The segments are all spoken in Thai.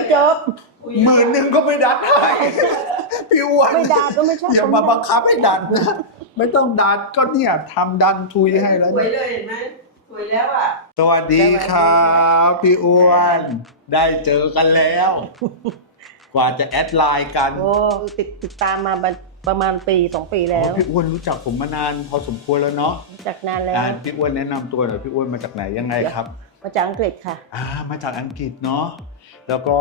ไม่จบ หมื่นหนึ่งก็ไม่ดัดให้พี่อ้วนไม่ด่าก็ไม่ชอบอย่ามาบังคับให้ดันนะไม่ต้องดันก็เนี่ยทำดันทุยให้แล้วสวยเนี่ยเลยเห็นไหมสวยแล้วอะสวัสดีครับพี่อ้วน ได้เจอกันแล้ว กว่าจะแอดไลน์กันโอ้ติดติดตามมาประมาณปีสองปีแล้วอ๋อพี่อ้วนรู้จักผมมานานพอสมควรแล้วเนาะรู้จากนานแล้วอ่าพี่อ้วนแนะนำตัวหน่อยพี่อ้วนมาจากไหนยังไงครับ มาจากอังกฤษค่ะอ่ามาจากอังกฤษเนาะ แล้วก็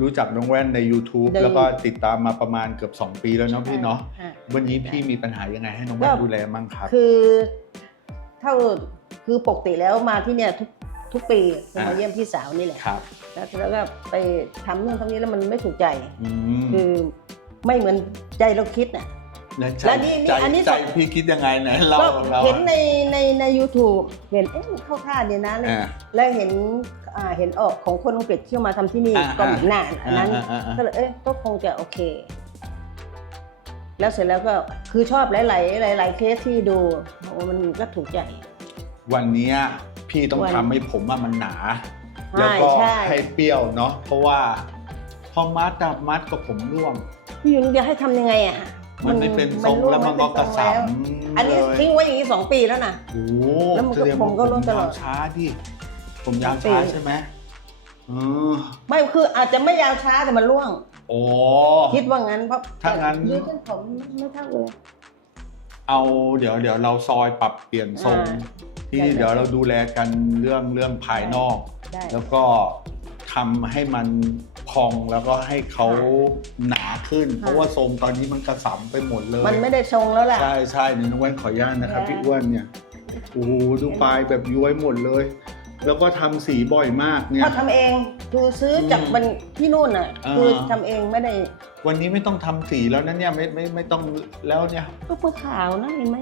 รู้จักน้องแว่นใน YouTube ในแล้วก็ติดตามมาประมาณเกือบ 2 ปีแล้วเนาะพี่เนาะอ่ วันนี้พี่มีปัญหายังไงให้น้องแว่นก็ ดูแลมั่งครับ คือเท่าคือปกติแล้วมาที่เนี่ยทุกทุกปีจะมาอ่า เยี่ยมพี่สาวนี่แหละครับแล้วแล้วก็ไปทำนู่นทำนี้แล้วมันไม่ถูกใจ อืมคือไม่เหมือนใจเราคิดน่ะ แล้วใจและนี่นี่ใจอันนี้ ใจพี่คิดยังไงไหนเราก็เราเห็นในในใน u t u b e เห็นเอ๊ะมันเข้าท่าดีนะอ่า แล้วเห็น อ่าเห็นออกของคนอังกฤษที่มาทำที่นี่อ่าก็นานอันนั้นอ่าอ่าอ่า ก็เลยเอ๊ะก็คงจะโอเค แล้วเสร็จแล้วก็คือชอบหลายๆหลาย ๆ เคสที่ดูโอ้มันก็ถูกใจ วันเนี้ยพี่ต้องวันทำให้ผมอะมันหนา ใช่แล้วก็ใช่ ให้เปรี้ยวเนาะเพราะว่าพอมัดดับมัดกับผมร่วง พี่ยุนจะให้ทำยังไงอะมันไม่เป็นทรงร่แล้วมันก็กระสัไเป็นทงแล้วบอันนี้เลยทิ้งไว้อย่างนี้สองปีแล้วนะ โอ้แล้วมันก็แสดงผมก็ร่วงตลอดยาวช้าดิ ผมยาวสองปีช้าใช่ไหมเออไม่คืออาจจะไม่ยาวช้าแต่มันร่วง โอ้ คิดว่างั้นเพราะถ้างั้น ยืดเส้นผมไม่เท่าเลย เอาเดี๋ยวเดี๋ยวเราซอยปรับเปลี่ยนทรง อ่าที่ได้เดี๋ยวเราดูแลกันเรื่องเรื่องภายนอก ได้ แล้วก็ทำให้มันพองแล้วก็ให้เขาหนาขึ้นค่ะเพราะว่าทรงตอนนี้มันกระสับไปหมดเลย มันไม่ได้ทรงแล้วล่ะ ใช่ใช่นี่น้องแว่นขออนุญาตนะครับได้ พี่อ้วนเนี่ยโอ้โหดูปลายแบบย้วยหมดเลย แล้วก็ทำสีบ่อยมากเนี่ย เขาทำเองคือซื้อจากอืมมันที่นู่นอะอ่า คือทำเองไม่ได้วันนี้ไม่ต้องทำสีแล้วนะเนี่ยไม่ไม่ไม่ต้องแล้วเนี่ยก็เพื่อขาวนะเห็นไหม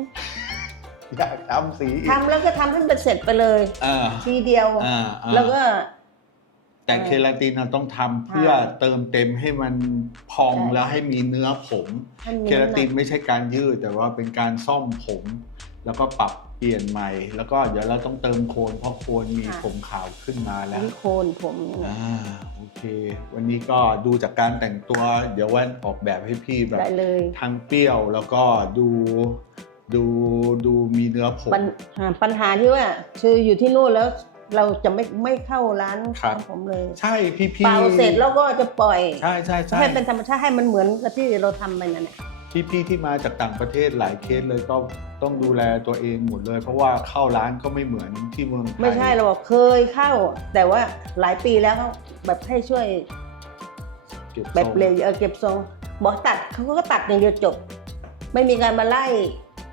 อยากทำสีอีกทำแล้วก็ทำให้เป็นเสร็จไปเลยอ่าทีเดียว อ่าอ่าแล้วก็ แต่เออเคลาตินเราต้องทำเพื่อเติมเต็มให้มันพองใช่ แล้วให้มีเนื้อผม ให้มีเคลาตินำหกไม่ใช่การยืดแต่ว่าเป็นการซ่อมผม แล้วก็ปรับเปลี่ยนใหม่ แล้วก็เดี๋ยวเราต้องเติมโคน เพราะโคนมีผมขาวขึ้นมาแล้วที่โคนผมอ่าโอเค วันนี้ก็ดูจากการแต่งตัว เดี๋ยวแว่นออกแบบให้พี่แบบได้เลยทั้งเปรี้ยวแล้วก็ดูดูดูมีเนื้อผมปัญหาปัญหาที่ว่าคืออยู่ที่นู่นแล้วเราจะไม่ไม่เข้าร้านครับทำผมเลย ใช่พี่พี่เป่าเสร็จแล้วก็จะปล่อย ใช่ใช่ใช่ให้เป็นธรรมชาติให้มันเหมือนกับที่เราทำไปนั่นแหละ พี่พี่ที่มาจากต่างประเทศหลายเคสเลยก็ต้องดูแลตัวเองหมดเลย เพราะว่าเข้าร้านก็ไม่เหมือนที่เมืองไทยไม่ใช่เราบอกเคยเข้า แต่ว่าหลายปีแล้วเขาแบบให้ช่วยเก็บแบบทรงเลยเออเก็บทรงบอกตัดเขาก็ตัดอย่างเดียวจบ ไม่มีการมาไล่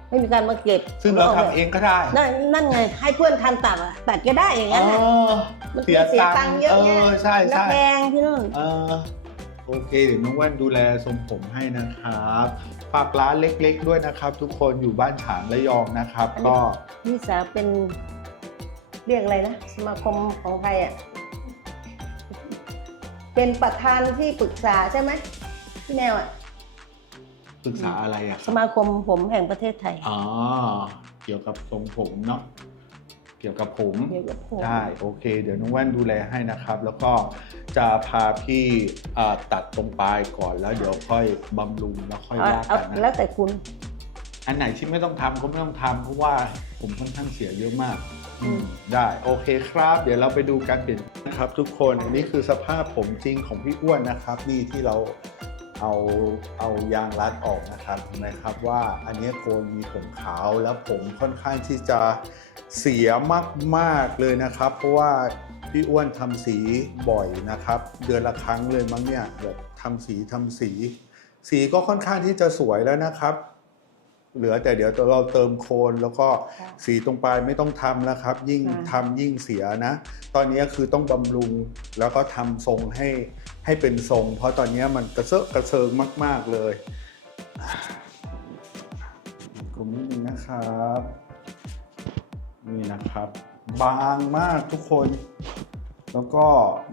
ไม่มีการมาเก็บ ซึ่งเราทำเองก็ได้ นั่นนั่นไงให้เพื่อนทันตัดอะตัดก็ได้อย่างนั้นน่ะอ๋อมันเสียเสียตัตังงค์ค์เยอะแยะเออใช่แล้วใช่แพงที่นู่นเออ โอเคเดี๋ยวน้องแว่นดูแลทรงผมให้นะครับฝากร้านเล็ก ๆ ด้วยนะครับ ทุกคนอยู่บ้านฉางระยองนะครับอันนี้ก็พี่สาวเป็นเรียกอะไรนะสมาคมของไทยอะเป็นประธานที่ปรึกษาใช่ไหมพี่แนวอะปรึกษาอะไรอะคสรับมาคมผมแห่งประเทศไทย อ๋อเกี่ยวกับทรงผมเนาะ เกี่ยวกับผมเกี่ยวกับผม ได้โอเค เดี๋ยวน้องแว่นดูแลให้นะครับ แล้วก็จะพาพี่อ่าตัดตรงปลายก่อนแล้วเดี๋ยวค่อยบำรุงแล้วค่อยเอาว่าเอากันแล้นะวแต่คุณอันไหนที่ไม่ต้องทำก็ไม่ต้องทำเพราะว่าผมค่อนข้างเสียเยอะมาก อืมได้โอเคครับ เดี๋ยวเราไปดูการเปลี่ยนนะครับ ทุกคนอันนี้คือสภาพผมจริงของพี่อ้วนนะครับนี่ที่เรา เอาเอายางรัดออกนะครับเห็นไหมครับว่าอันนี้โคนมีผมขาวแล้วผมค่อนข้างที่จะเสียมากๆเลยนะครับ เพราะว่าพี่อ้วนทำสีบ่อยนะครับ เดือนละครั้งเลยมั้งเนี่ยแบบทำสีทำสี สีก็ค่อนข้างที่จะสวยแล้วนะครับ เหลือแต่เดี๋ยวเราเติมโคนแล้วก็ค่ะสีตรงปลายไม่ต้องทำแล้วครับ ยิ่งค่ะทำยิ่งเสียนะ ตอนนี้คือต้องบำรุงแล้วก็ทำทรงให้ให้เป็นทรง เพราะตอนนี้มันกระเซาะกระเซิงมาก ๆเลยกลมนิดนึงนะครับ นี่นะครับ บางมากทุกคน แล้วก็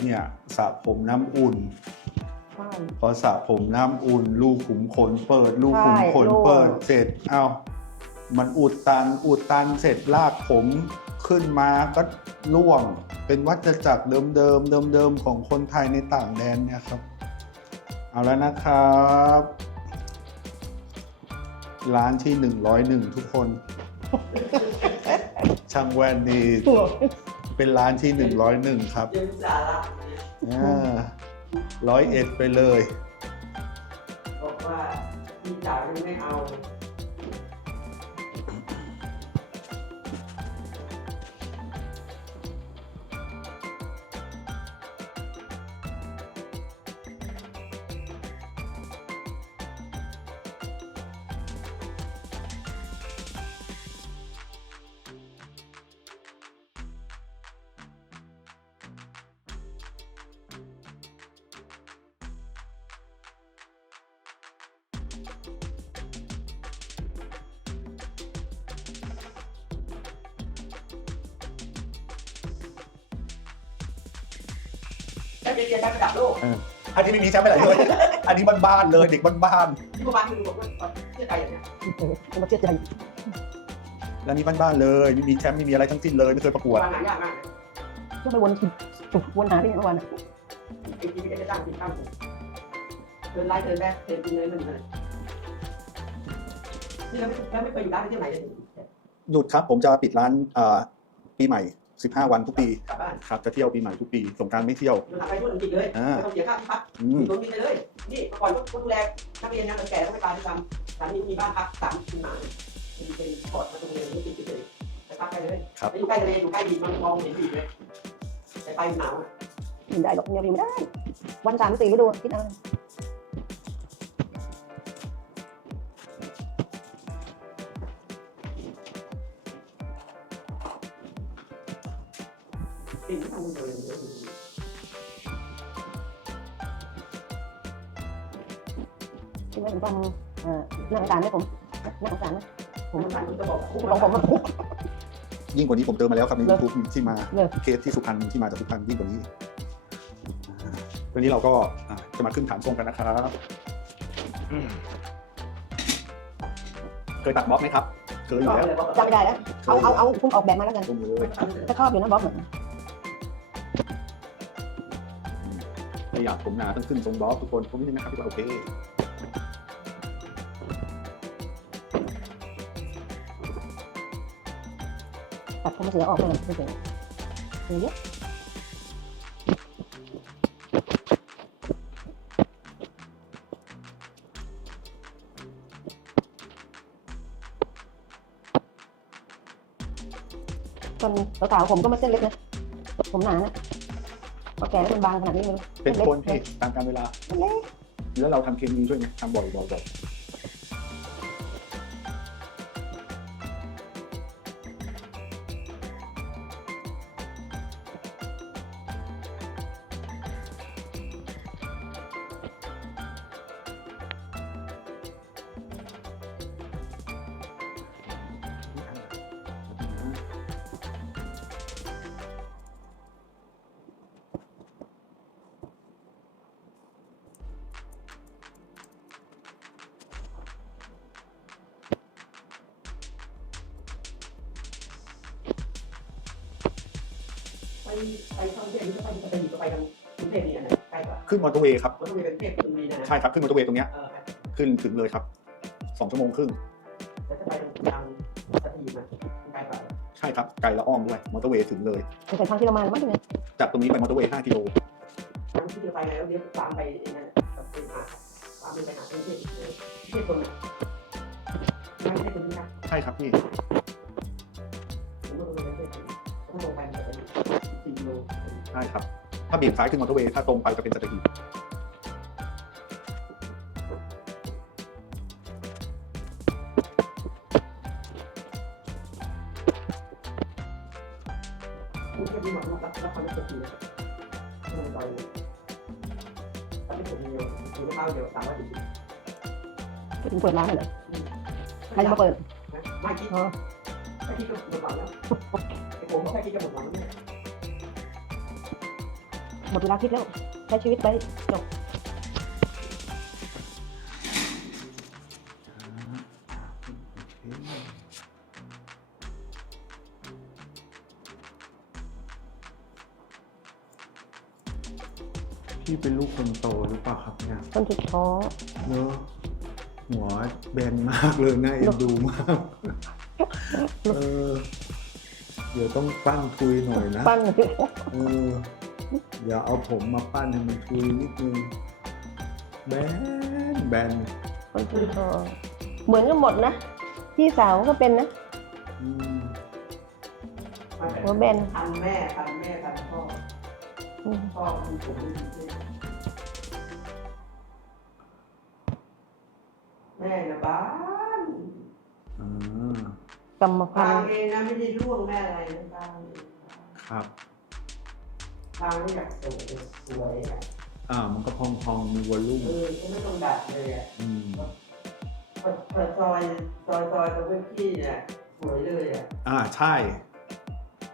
เนี่ยสระผมน้ำอุ่นใช่ พอสระผมน้ำอุ่น ลูกขุมขนเปิด ลูกขุมขนใช่เปิดโล่งเสร็จเอามันอุดตันอุดตันเสร็จลากผมขึ้นมาก็ร่วง เป็นวัฏจักรเดิมๆเดิมๆของคนไทยในต่างแดนเนี่ยครับ เอาแล้วนะครับร้านที่ 101 ทุกคน ช่างแว่นนี่เป็นร้านที่ 101 ครับยังสา ร้อยเอ็ดไปเลยบอกว่าพี่จ๋ายังไม่เอา ถ้าเป็นเรียนการระดับโลกอันนี้ไม่มีแชมป์ไปไหนเลย อันนี้บ้านๆเลยเด็กบ้านที่ประมาณนึงบอกว่าเชื่อใจอย่างเนี้ยมาเชื่อใจๆแล้วนี่บ้านๆเลยไม่มีแชมป์ไม่มีอะไรทั้งสิ้นเลยไม่เคยประกวด วางหายากมากเลยต้องไปวนกินวนหาที่เมื่อวานไอ้ที่ไม่ได้ตั้งติดตั้งเดินไล่เดินแบกเดินกินเลยมันเลยนี่เราไม่เราไม่เคยอยู่ร้านที่ไหนเลยหยุดครับผมจะปิดร้านอ่าปีใหม่ 15 วันทุกปีกลับบ้านครับจะเที่ยวปีใหม่ทุกปีสงกรารไม่เที่ยวมันไปทั่วอังกฤษเลยไม่ต้องเสียค่าที่พักอืม มีรถมีไปเลยนี่เมื่อก่อนก็ดูแลนักเรียนนะแก่ต้องไปตามที่ทำสามีมีบ้านพักสามคืนมามีเป็นพอร์ตมาตรงนี้นี่ติดเลยไปพักไปเลยอยู่ใกล้ทะเลอยู่ใกล้ดีมันมองเห็นดีเลยไปไปหนาวไม่ได้หรอกเนี่ยไม่ได้ วันสามสี่ฤดูคิดเอา ทุ่งเลยคิดว่าผมต้องเอ่อน่าสงสารไหมผมน่าสงสารไหมผมมันจะบอกของผมอะยิ่งกว่านี้ผมเจอมาแล้วครับในยูทูบที่มาเหรอเคสที่สุพรรณที่มาจากสุพรรณยิ่งกว่านี้อ่าวันนี้เราก็อ่าจะมาขึ้นฐานทรงกันนะครับอืมเคยตัดบล็อกไหมครับ เคยอยู่แล้วจำไม่ได้แล้วเอาเอาเอาคุณออกแบบมาแล้วกันตรงเลย ถ้าชอบอยู่นะบล็อกไม่อ อยากผมหนาต้องขึ้นทรงบล็อกทุกคนผมนิดนึงนะครับพี่โอเคตัดผมเสียออกเลยไม่เสียเยอะตอนสาวๆผมก็ไม่เส้นเล็กนะผมหนานะ พอแก่แล้วมันบางขนาดนี้เลยเป็นคนที่ตามการเวลาเล็กแล้วเราทำเคมีด้วยไงทำบ่อยบ่อยบ่อย อเตอร์เวย์ครับ มันต้องมีเป็นเทพตุลีนะใช่ครับ ขึ้นมอเตอร์เวย์ตรงเนี้ยเออขึ้นถึงเลยครับสองชั่วโมงครึ่งแต่ถ้าไปทางสตีมันใกล้กว่าใช่ครับ ไกลละอ้อมด้วย มอเตอร์เวย์ถึงเลยเป็นทางที่เรามาแล้วมั้งเนี่ยจากตรงนี้ไปมอเตอร์เวย์5กิโลทางที่จะไปแล้วเลี้ยวตามไปนั่นไปหาตามไปหาเทพเทพตรงไหนไม่ใช่คนนี้นะใช่ครับพี่ ผมว่าเป็นเทพถ้าลงไปมันจะเป็นสี่โล ใช่ครับ ถ้าเบี่ยงซ้ายขึ้นมอเตอร์เวย์ถ้าตรงไปจะเป็นสัตหีบคุณจะมีหมดรับรับความรู้สึกดีนะครับมันต่อยเลยตอนนี้ผมมีอยู่อยู่ข้าวเดียวสามวันดีถึงเปิดร้านเลยเหรอใครจะมาเปิดไม่คิดอ๋อไม่คิดก็หมดหวังแล้วไอ้ผมก็แค่คิดก็หมดหวังแล้วเนี่ย หมดเวลาคิดแล้ว ใช้ชีวิตไปจบพี่เป็นลูกคนโตหรือเปล่าครับเนี่ยคนสุดท้องเนอะหัวแบนมากเลยน่าเอ็นดูมาก เออ เดี๋ยวต้องปั้นทุยหน่อยนะ ปั้นเออ อย่าเอาผมมาปั้นให้มันทุยนิดนึงแบนแบนคนสุดท้องเหมือนกันหมดนะ พี่สาวก็เป็นนะ อืมหัวแบนทันแม่ทันแม่ทันพ่ออืมพ่อคุณผมไม่ดีเลยแม่นะบ้านอ่ากรรมพับานงธุ์เองนะไม่ได้ร่วงแม่อะไรนะบางครับ บางไม่อยากสวยสวยอะอ่ามันก็พองพองๆมีวอลลุ่มเออก็ไม่ต้องดัดเลยอะอืมพอพอซอยซอยซอยตรงพี่เนี่ยสวยเลยอะอ่าใช่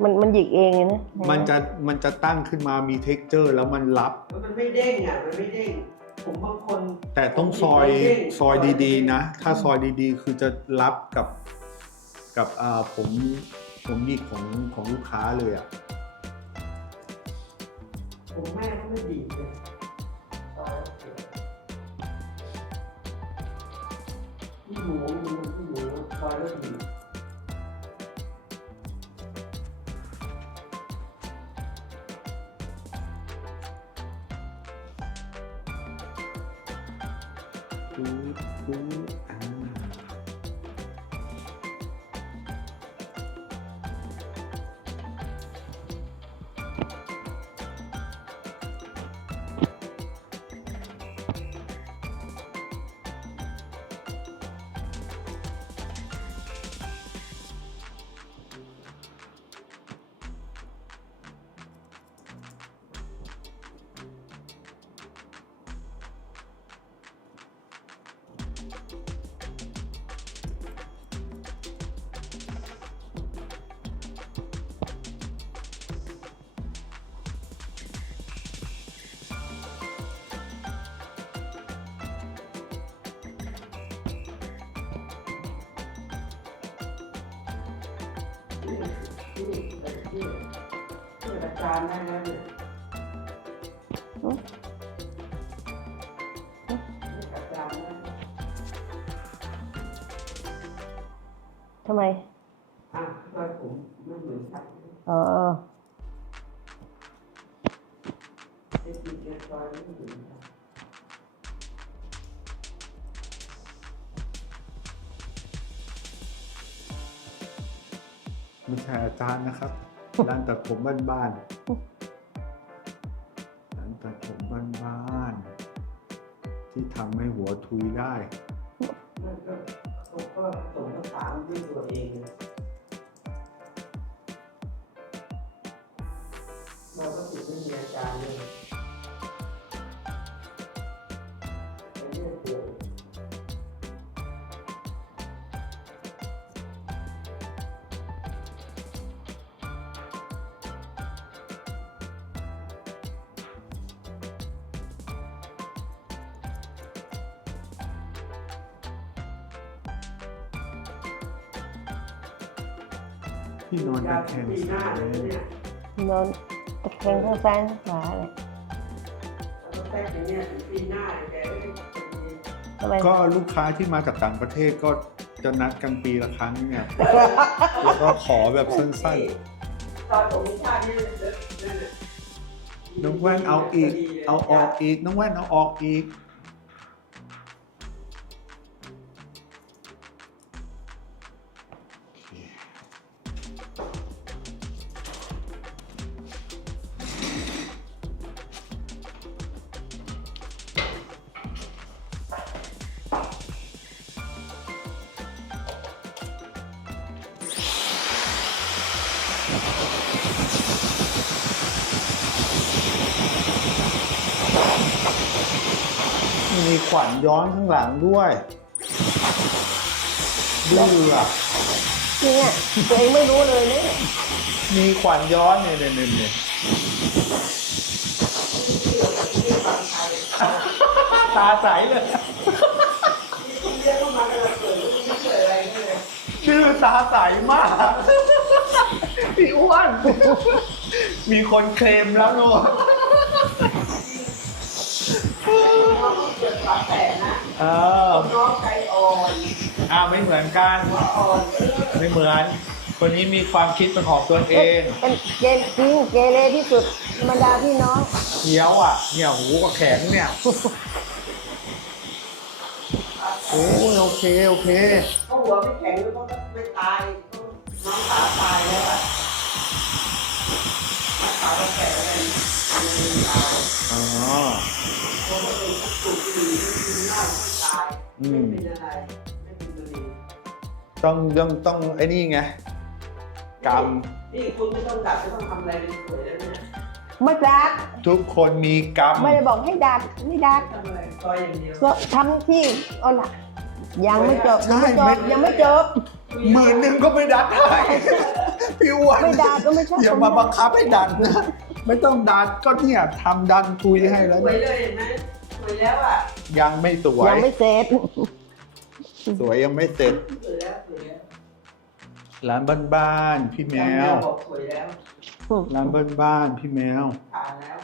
มันมันหยิกเองไงนะมันจะมันจะตั้งขึ้นมามีเท็กเจอร์ แล้วมันรับแล้วมันไม่เด้งอะมันไม่เด้งผมบางคนแต่ต้องซอยผมหยิบไม่เด้งซอยดีๆ นะ ถ้าซอยดีๆ คือจะรับกับกับอ่าผมผมหยิกของของลูกค้าเลยอะ ผมแม่ก็ไม่ดีเลยซอยพี่หมูมีพี่หมูซอยแล้วดีปึ๊บปึ๊บอ่า ที่อาจารย์ได้แล้วเนี่ยนี่อาจารย์ได้ทำไม อะก็ผมไม่เหมือนกันอ๋อไอ้ที่เจอซอยไม่เหมือนกันไม่ใช่อาจารย์นะครับ ร้านตัดผมบ้านๆ ที่นอนตะแคงปีหน้าซ้ายเลยเนี่ยนอนตะแคงข้างซ้ายข้างขวาเลยแล้วก็แทรกอย่างเงี้ยถึงปีหน้าแกก็จะมีทำไมก็ลูกค้าที่มาจากต่างประเทศก็จะนัดกันปีละครั้งเนี่ยแล้วก็ขอแบบสั้นตอนผมมีชาตินี่เลยนั่นน่ะๆน้องแว่นเอาอีก เอาออกอีก น้องแว่นเอาออกอีก วัญย้อนข้างหลังด้วยดื้ออะจริงอะตัวเองไม่รู้เลยเนี่ยมีขวัญย้อนเนี่ยเนี่ยเนี่ยเนี่ยตาใสเลยคุณเรียกเข้ามากันเลยเกิดไม่เกิดอะไรเลยดื้อตาใสมาก พี่อ้วน มีคนเคลมแล้วลูก องเกิดความแตกนะเออน้องใจอ่อนอ่าไม่เหมือนกัน หัวอ่อนเออไม่เหมือน คนนี้มีความคิดเป็นของตัวเอง เป็นเกจริงเกเรที่สุดธรรมดาพี่น้อง เคี้ยวอะ เนี่ยหูก็แข็งเนี่ย โอ้ยโอเค โอเค เขาหัวไม่แข็งแล้วก็ไม่ตายน้องสาวตายแล้วอะน้องสาวก็แก่แล้วเป็นตายอ๋อ คน ก็เป็นผู้สูบบุหรี่ไม่กินเหล้าไม่ตายอืไม่มเป็นอะไรไม่เป็นมะเร็งต้องต้องต้องไอ้นี่ไงกรรมนี่คุณไม่ต้องดัดไม่ต้องทำอะไรเลยสวยแล้วเนี่ยไม่ดัดทุกคนมีกรรมไม่ได้บอกให้ดัดไม่ดัดทำอะไรซอยอย่างเดียวก็ทำที่เอาล่ะยังไม่จบใช่ยังไม่จบไม่ยังไม่จบหมื่นหนึ่งก็ไม่ดัดได้พี่อ้วนไม่ดัดก็ไม่ชอบอย่ามาบังคับให้ดันนะไม่ต้องดัดก็เนี่ยทำดันทุยให้แล้วสวยเนี่ยเลยเห็นไหมส วยแล้วอะยังไม่สวย ยังไม่เสร็จ สวยยังไม่เสร็จ สวยแล้วสวยแล้วร้านบ้านๆพี่แมวบอกสวยแล้วร้านบ้านๆพี่แมวผ่านแล้ว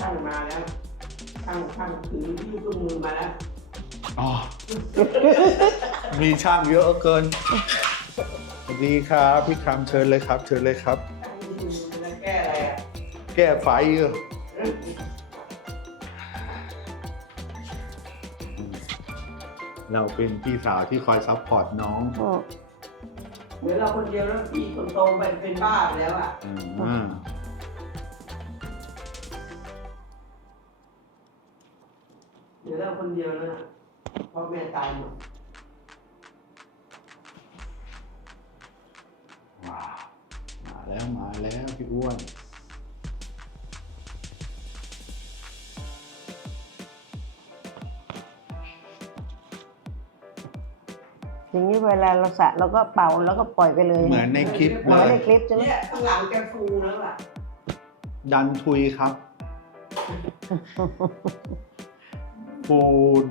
ช่างมาแล้วช่างช่างถือยิ้วเครื่องมือมาแล้วอ๋อมีช่างเยอะเกินสวัสดีครับ พี่คำเชิญเลยครับ เชิญเลยครับช่างยิ้วมือแล้วแก้อะไรอะแก้ไฟเออ เราเป็นพี่สาวที่คอยซัพพอร์ตน้องเหมือนเราคนเดียวแล้วพี่คนโตไปเป็นบ้าไปแล้วอะอ่าเหลือเราคนเดียวแล้วพ่อแม่ตายหมดว้าวมาแล้วมาแล้วพี่อ้วน ทีนี้เวลาเราสระเราก็เป่าแล้วก็ปล่อยไปเลยเหมือนในคลิปเหมืเลอนในยคลิปใช่ไหมเนี่ยข้างหลังแกฟูแล้วล่ะดันทุยครับปู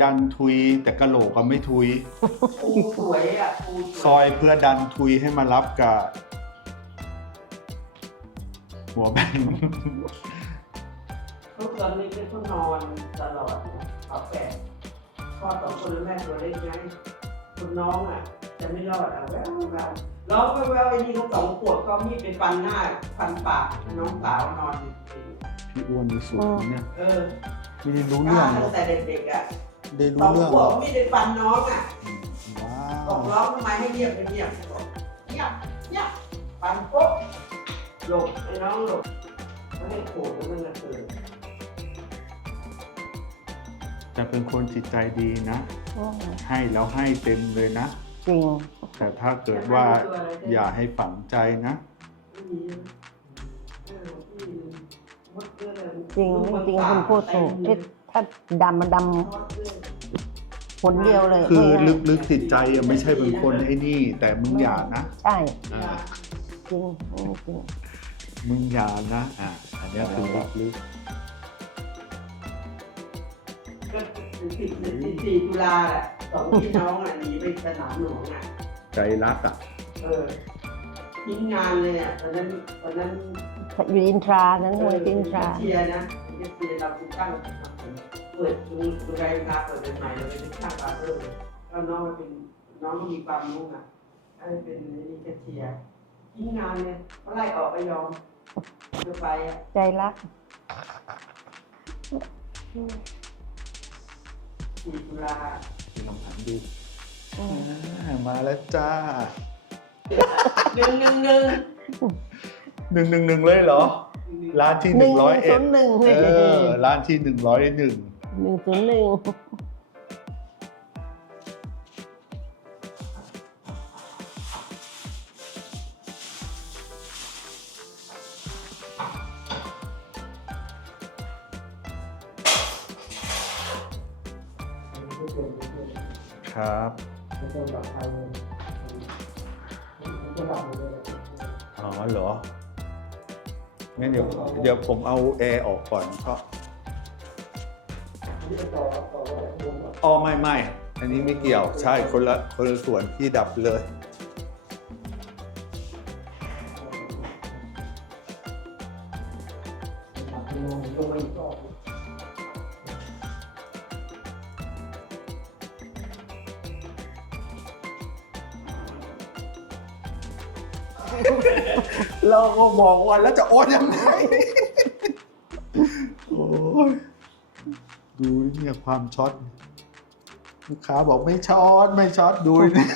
ดันทุยแต่กะโหลกก็ไม่ทุย ฟูสวยอะฟูสซวยอยเพื่อดันทุยให้มารับกับ หัวแบนทุกตอนนี้เป็นคนนอนตลอดเอาแฝดพ่อสองคนแล้วแม่ตัวเล็กไงคุณ น้องอะ จะไม่รอดอะแววแววร้องแววแววไอ้นี่เขาสองขวบก็มีดไปฟันหน้าฟันปากน้องสาวนอนอยู่พี่อ้วนนี่สุดนะเนี่ยเออไม่ได้รู้กเรื่อล้างหรตั้อกงแต่เด็กๆอะได้สรู้องเรื่องขหวรบอกมีดไปฟันน้องอะว้าบอกวร้องทำไมให้เงียบไปเงียบบอกเงียบเงียบฟันปุ๊บหลบไอ้น้องหลบไม่ให้โกรธมันจะเกิดแต่เป็นคนจิตใจดีนะอืม ให้แล้วให้เต็มเลยนะ จริง แต่ถ้าเกิดว่าอย่าให้ฝังใจนะไม่มีเออพี่มดเลือดอะไรจริงจริงคุณพูดถูกที่ถ้าดำมันดมดเลือดำผลเดียวเลยคือง่ายลึกๆจิตใจอะไม่ใช่เป็นคนไอ้นี่ แต่มึงอย่านะๆใช่อ่าจริงอืมจริงมึงอย่านะอะอันเนี้ยคือลึกก็ สิบสิบสี่ตุลาแหละสองพี่น้องอะหนีไปสนามหลวงอะๆใจรักอะ เออทิ้งงานเลยอะตอนนั้นตอนนั้นอยู่อินทรานั้นห้วยอินทราเชียร์นะเชียร์เราติดตั้งเปิดดูดูรายการเปิดเป็นใหม่เราไปติดตั้งบาร์เบอร์แล้วน้องมาเป็นน้องก็มีความรู้อะให้เป็นนี่ก็เชียร์ทิ้งงานเลยเขาไล่ออกไปยอมจะไปอะใจรัก สี่ตุลาลองถามดูอืมอ่ามาแล้วจ้าหนึ่งหนึ่งหนึ่งหนึ่งหนึ่งหนึ่งเลยเหรอ ร้านที่หหนึ่นึ่งงร้อยเอ็ศูดนย์หนึ่งเออร้านที่หนึ่งร้อยหนึ่งหนึ่งศูนย์หนึ่ง ครับอ๋อเหรอ งั้นเดี๋ยวเดี๋ยวผมเอาแอร์ออกก่อนก็อ๋อไม่ไม่ อันนี้ไม่เกี่ยว ใช่คนละคนละส่วนที่ดับเลย ก็บอกวันแล้วจะโอนยังไงโอ้ยดูเนี่ยความช็อตลูกค้าบอกไม่ช็อตไม่ช็อตดูเนี่ย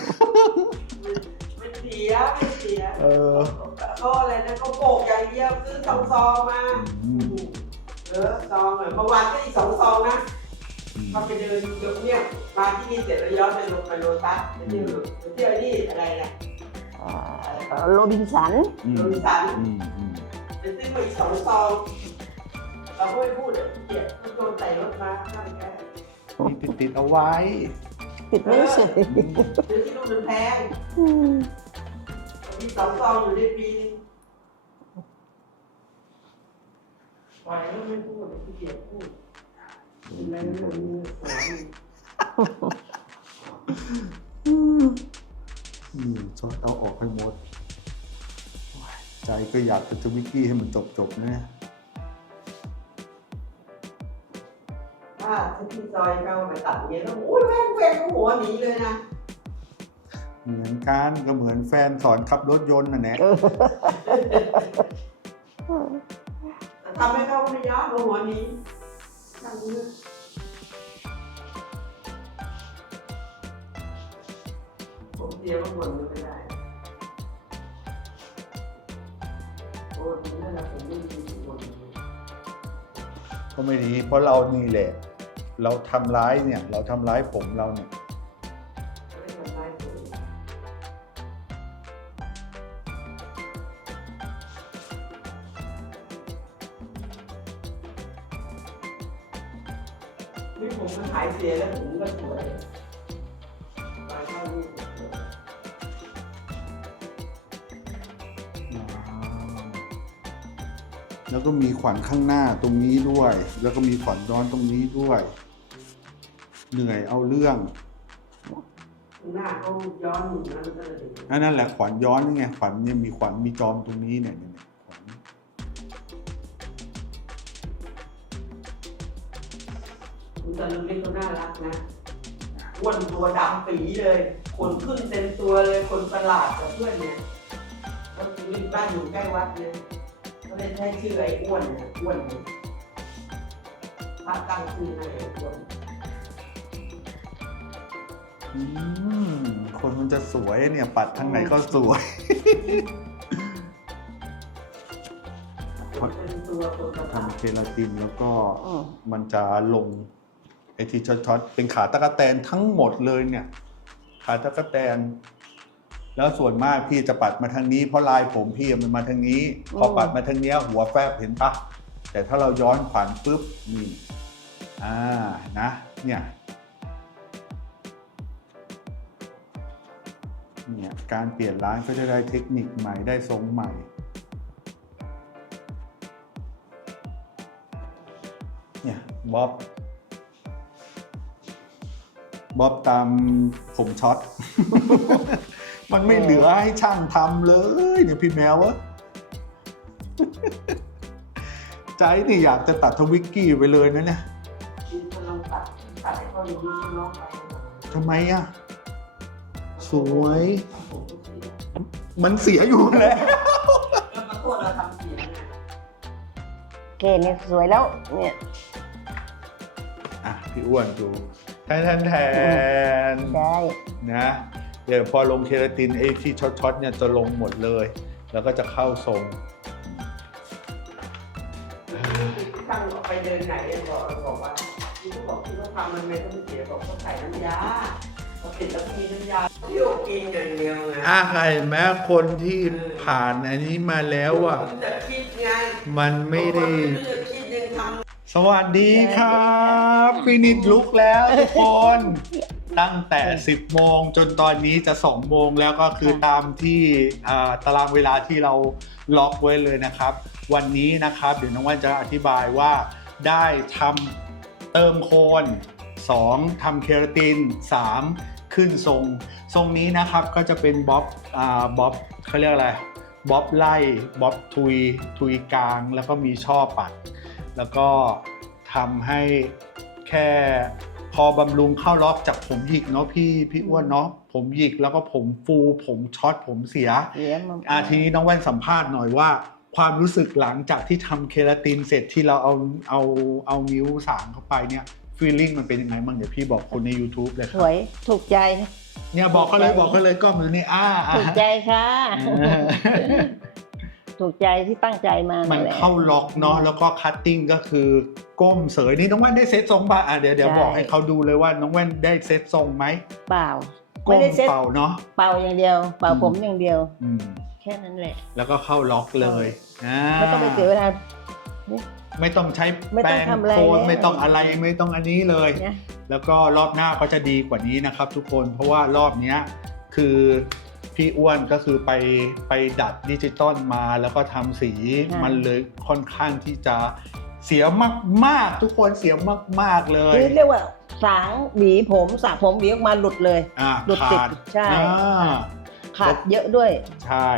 ไม่เสียไม่เสียเออเขาอะไรนะเขาโปกอย่างเดียวซื้อสองซองมาอืมเออซองอะเมื่อวานก็อีกสองซองนะเขาไปเดินยกเนี่ยมาที่นี่เสร็จแล้วย้อนไปลงไปโรตัสไปเที่ยวไปเที่ยวนี่อะไรนะ โรบินสันอืมโรบินสันอืมอืมไปซื้อมาอีกสองซองเราก็ไม่พูดอะเกลียดมันโดนใส่รถมาข้างแกมีติดติดๆเอาไว้ ติดไม่เฉยซื้อที่นู่นมันแพงอืมมีสองซองอยู่ในปีนึงปล่อยแล้วไม่พูดขี้เกียจพูดกินอะไรไม่รู้หัวมัน อืมช็อตเอาออกให้หมดโอ้ยใจก็อยากเป็นทวิกกี้ให้มันจบจบๆนะถ้าที่ซอยเข้าไปตัดเงี้ยแล้วโอ้ยแม่งแฟนก็หัวหนีเลยนะ เหมือนกันก็เหมือนแฟนสอนขับรถยนต์น่ะแหละแต่ทำให้เขาไม่ยอมเอาหัวหนีทำนี้ เดียวก็บ่นไม่ได้โอ้ยนั่นแหละผมไม่มีบ่นก็ไม่ดี เพราะเรานี่แหละ เราทำร้ายเนี่ย เราทำร้ายผมเราเนี่ย แล้วก็มีขวัญข้างหน้าตรงนี้ด้วย แล้วก็มีขวัญย้อนตรงนี้ด้วย เหนื่อยเอาเรื่องหน้าเขาย้อนหนุนนั้นก็เลยอันนั่นแหละขวัญย้อนนี่ไงขวัญเนี่ยมีขวัญมีจอมตรงนี้เนี่ยเนี่ยเนี่ยขวัญคุณตาลุงเล็กก็น่ารักนะอ้วนตัวดำปีเลยขนขึ้นเต็มตัวเลยคนประหลาดกับเพื่อนเนี่ยแล้วคุณลิงบ้านอยู่ใกล้วัดเนี่ย เขาเลยใช้ชื่อไอ้อ้วนเนี่ยอ้วนพระตั้งชื่อให้ไอ้อ้วนอืมคนมันจะสวยเนี่ย ปัดทางไหนก็สวย เป็นตัวคนประหลาดทำเคลาตินแล้วก็มันจะลงไอที่ช็อตๆเป็นขาตะกะแตนทั้งหมดเลยเนี่ย ขาตะกะแตน แล้วส่วนมากพี่จะปัดมาทางนี้เพราะลายผมพี่มันมาทางนี้ พอปัดมาทางเนี้ยหัวแฟบเห็นปะแต่ถ้าเราย้อนขวานปุ๊บนี่อ่านะเนี่ยเนี่ยการเปลี่ยนร้านก็จะได้เทคนิคใหม่ได้ทรงใหม่เนี่ยบ๊อบบ๊อบตามผมช็อต มันไม่เหลือให้ช่างทำเลยเนี่ยพี่แมวอะใจนี่อยากจะตัดทวิกกี้ไปเลยนะเนี่ยที่มันลองตัดตัดให้เขาอย่างนี้น้องไปทำไมอะสวยผมก็คิดมันเสียอยู่แล้วแล้วมาโทษเราทำเสียงไงเกณฑ์เนี่ยสวยแล้วเนี่ยอะพี่อ้วนดูแทนแทนแทนได้นะ เดี๋ยวพอลงเคราตินไอ้ที่ช็อตๆเนี่ยจะลงหมดเลย แล้วก็จะเข้าทรงช่างไปเดินไหนบอกบอกว่าที่เขาบอกที่เขาทำมันไม่ต้องเสียบอกเขาใส่น้ำยาพอเสร็จแล้วก็มีน้ำยาที่โอกินอย่างเดียวไงอะใครแม้คนที่ผ่านอันนี้มาแล้วอะผมจะคิดไงมันไม่ได้ผมจะคิดยังทำสวัสดีครับฟินิชลุกแล้วทุกคน ตั้งแต่ 10 โมงจนตอนนี้จะ 2 โมงแล้วก็คือตามที่อ่าตารางเวลาที่เราล็อกไว้เลยนะครับ วันนี้นะครับเดี๋ยวน้องว่านจะอธิบายว่าได้ทำเติมโคน 2ทำเคราติน 3 ขึ้นทรง ทรงนี้นะครับก็จะเป็นบ๊อบอ่าบ๊อบเขาเรียกอะไรบ๊อบไล่บ๊อบทุยทุยกลาง แล้วก็มีช่อปัด แล้วก็ทำให้แค่ พอบำรุงเข้าล็อกจากผมหยิกเนาะพี่พี่อ้วนเนาะผมหยิกแล้วก็ผมฟูผมช็อตผมเสียเสียมันอาทีนี้น้องแว่นสัมภาษณ์หน่อยว่า ความรู้สึกหลังจากที่ทำเคราตินเสร็จที่เราเอาเอาเอานิ้วสางเข้าไปเนี่ยฟีลลิ่งมันเป็นยังไงบ้างเดี๋ยวพี่บอกคนใน YouTube เลยคสรับวยถูกใจ เนี่ยบอกเขาเลยบอกเขาเลยกล้องอยู่นี่อ่าอ่าถูกใจค่ะอ่า ถูกใจที่ตั้งใจมามันั่นนแหละ เข้าล็อกเนาะแล้วก็คัตติ้งก็คือก้มเสยนี่น้องแว่นได้เซตทรงป่ะอะเดี๋ยวเดี๋ยวใช่ บอกให้เขาดูเลยว่าน้องแว่นได้เซตทรงไหมเปล่าก้ไม่มได้เซ็ต เป่าเนาะ เป่าอย่างเดียว เป่าอืม ผมอย่างเดียว อืมแค่นั้นแหละ แล้วก็เข้าล็อกเลยอ่าไม่ต้องไปเสียเวลา ไม่ต้องใช้ไม่แปต้รองงทำอะไรโคนแล้ว ไม่ต้องอะไรไม่ต้องอันนี้เลยเนี่ยแล้วก็รอบหน้าก็จะดีกว่านี้นะครับทุกคนเพราะว่ารอบเนี้ยคือ พี่อ้วนก็คือไปไปดัดดิจิตอลมาแล้วก็ทำสีมันเลยค่อนข้างที่จะเสียมากๆ ทุกคนเสียมากๆเลยคือเรียกว่าสางหวีผมสระผมหวีออกมาหลุดเลย อ่าหลุดติดขาดใช่ อ่า ขาดเยอะด้วย ใช่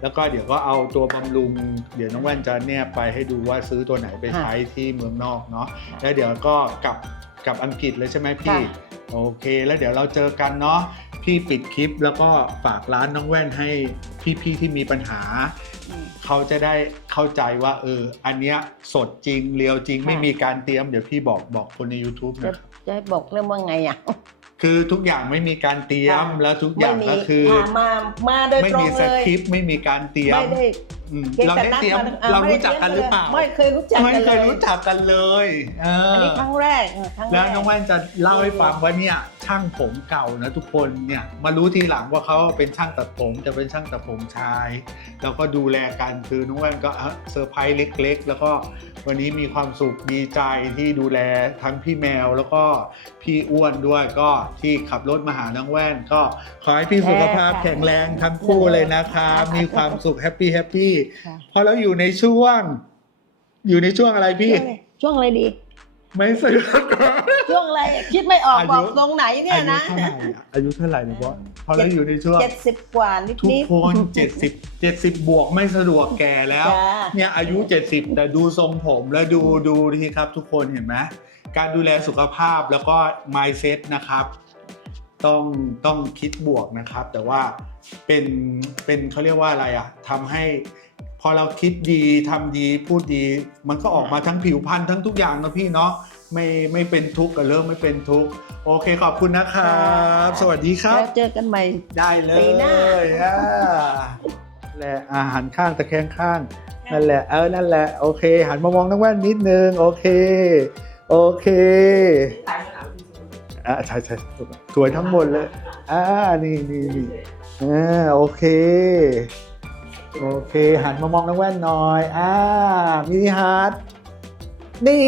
แล้วก็เดี๋ยวก็เอาตัวบำรุง เดี๋ยวน้องแว่นจะเนี่ยไปให้ดูว่าซื้อตัวไหนไปค่ะใช้ที่เมืองนอกเนาะ แล้วเดี๋ยวก็กลับกลับอังกฤษเลยใช่ไหมพี่ ค่ะ โอเค แล้วเดี๋ยวเราเจอกันเนาะ พี่ปิดคลิปแล้วก็ฝากร้านน้องแว่นให้พี่ๆที่มีปัญหาอืมเขาจะได้เข้าใจว่าเอออันเนี้ยสดจริงเรียวจริงค่ะไม่มีการเตรียมเดี๋ยวพี่บอกบอกคนใน YouTube จะนะจะให้บอกเรื่องว่าไงอะคือทุกอย่างไม่มีการเตรียมค่ะแล้วทุกอไม่ย่างมีก็คืออ่ามามาโดยไม่ตรงมีสเลยคริปต์ไม่มีการเตรียมไม่ได้อืมพียงเราแต่ได้นัดเตรียมอะเราไม่ได้รู้จักกันหรือเปล่าไม่เคยรู้จักไม่กันเคเลยยรู้จักกันเลยเอออันอนี้ครั้งแรกอะครั้งแรแล้วกน้องแว่นจะเล่าให้ฟังว่าเนี่ย ช่างผมเก่านะทุกคนเนี่ยมารู้ทีหลังว่าเขาเป็นช่างตัดผมจะเป็นช่างตัดผมชาย แล้วก็ดูแลกันคือน้องแว่นก็เออเซอร์ไพรส์เล็ก ๆ แล้วก็วันนี้มีความสุขดีใจที่ดูแลทั้งพี่แมวแล้วก็พี่อ้วนด้วยก็ที่ขับรถมาหาน้องแว่น ก็ขอให้พี่สุขภาพแข็งแรงทั้งคู่เลยนะครับมีความสุขแฮปปี้แฮปปี้ค่ะเพราะเราอยู่ในช่วง อยู่ในช่วงอะไรพี่ช่วงอะไรช่วงอะไรดี ไม่สะดวกช่วงอะไรคิดไม่ออกอายุบอกตรงไหนเนี่ยอายุนะเท่าไหร่อะอายุเท่าไหร่เนี่ยบอสพอเราอยู่ในช่วงเจ็ดสิบกว่านิดทุกนิดคน70 70บวกไม่สะดวกแก่แล้วจ้าเนี่ยอายุ70แต่ดูทรงผมแล้วดูดูทีครับทุกคนเห็นไหมการดูแลสุขภาพแล้วก็ mindset นะครับ ต้องต้องคิดบวกนะครับ แต่ว่าเป็นเป็นเขาเรียกว่าอะไรอะทำให้ พอเราคิดดีทำดีพูดดี มันก็ออกมาทั้งผิวพรรณทั้งทุกอย่างนะพี่เนาะไม่ไม่เป็นทุกข์กับเริ่มไม่เป็นทุกข์โอเคขอบคุณนะครับ สวัสดีครับแล้วเจอกันใหม่ได้เลปียหน้าอ่าแหละอาหันข้างตะแคงข้างนั่นแหละเออนั่นแหละโอเค หันมามองน้องแว่นนิดนึงโอเค โอเคตายขนาดนี้อ่าใช่ใช่สวยทั้งหมดเลยอ่านี่นี่นี่อ่าโอเค โอเค หันมามองน้องแว่นหน่อย อ่ามินิฮาร์ดนี่